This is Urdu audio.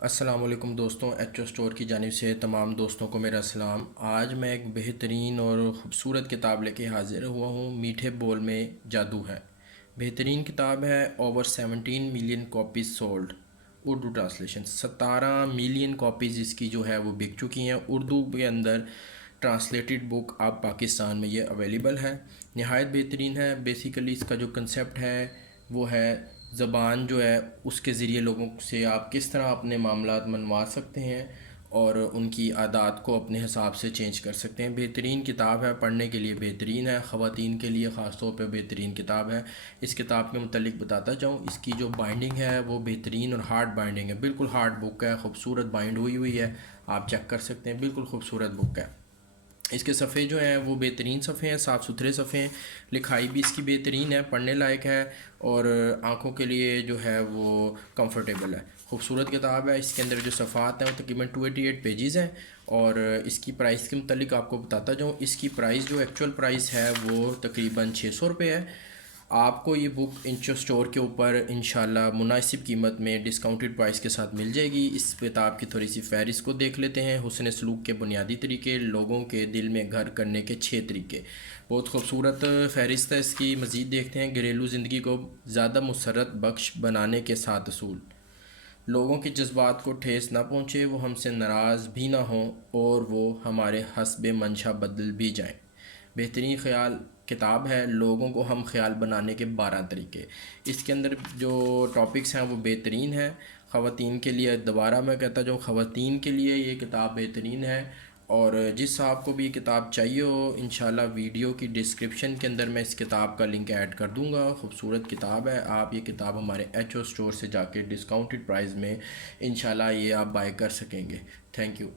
السلام علیکم دوستوں، ایچ او اسٹور کی جانب سے تمام دوستوں کو میرا سلام۔ آج میں ایک بہترین اور خوبصورت کتاب لے کے حاضر ہوا ہوں۔ میٹھے بول میں جادو ہے۔ بہترین کتاب ہے۔ Over 17 million copies sold, Urdu translation 17 million copies اس کی جو ہے وہ بک چکی ہیں۔ اردو کے اندر ٹرانسلیٹڈ بک اب پاکستان میں یہ اویلیبل ہے۔ نہایت بہترین ہے۔ بیسیکلی اس کا جو کنسیپٹ ہے وہ ہے زبان جو ہے اس کے ذریعے لوگوں سے آپ کس طرح اپنے معاملات منوا سکتے ہیں اور ان کی عادات کو اپنے حساب سے چینج کر سکتے ہیں۔ بہترین کتاب ہے، پڑھنے کے لیے بہترین ہے، خواتین کے لیے خاص طور پہ بہترین کتاب ہے۔ اس کتاب کے متعلق بتاتا جاؤں، اس کی جو بائنڈنگ ہے وہ بہترین اور ہارڈ بائنڈنگ ہے، بالکل ہارڈ بک ہے، خوبصورت بائنڈ ہوئی ہے، آپ چیک کر سکتے ہیں، بالکل خوبصورت بک ہے۔ اس کے صفحے جو ہیں وہ بہترین صفحے ہیں، صاف ستھرے صفحے ہیں، لکھائی بھی اس کی بہترین ہے، پڑھنے لائق ہے اور آنکھوں کے لیے جو ہے وہ کمفرٹیبل ہے۔ خوبصورت کتاب ہے۔ اس کے اندر جو صفحات ہیں وہ تقریباً 288 پیجز ہیں اور اس کی پرائس کے متعلق آپ کو بتاتا جاؤں، اس کی پرائس جو ایکچوئل پرائس ہے وہ تقریباً 600 روپے ہے۔ آپ کو یہ بک انچو اسٹور کے اوپر انشاءاللہ مناسب قیمت میں ڈسکاؤنٹڈ پرائس کے ساتھ مل جائے گی۔ اس کتاب کی تھوڑی سی فہرست کو دیکھ لیتے ہیں۔ حسن سلوک کے بنیادی طریقے، لوگوں کے دل میں گھر کرنے کے 6 طریقے۔ بہت خوبصورت فہرست ہے اس کی۔ مزید دیکھتے ہیں۔ گھریلو زندگی کو زیادہ مسرت بخش بنانے کے 7 اصول۔ لوگوں کے جذبات کو ٹھیس نہ پہنچے، وہ ہم سے ناراض بھی نہ ہوں اور وہ ہمارے حسب منشا بدل بھی جائیں۔ بہترین خیال کتاب ہے۔ لوگوں کو ہم خیال بنانے کے 12 طریقے۔ اس کے اندر جو ٹاپکس ہیں وہ بہترین ہیں۔ خواتین کے لیے، دوبارہ میں کہتا جاؤں، خواتین کے لیے یہ کتاب بہترین ہے اور جس صاحب کو بھی یہ کتاب چاہیے ہو، انشاءاللہ ویڈیو کی ڈسکرپشن کے اندر میں اس کتاب کا لنک ایڈ کر دوں گا۔ خوبصورت کتاب ہے۔ آپ یہ کتاب ہمارے ایچ او اسٹور سے جا کے ڈسکاؤنٹڈ پرائز میں انشاءاللہ یہ آپ بائی کر سکیں گے۔ Thank you.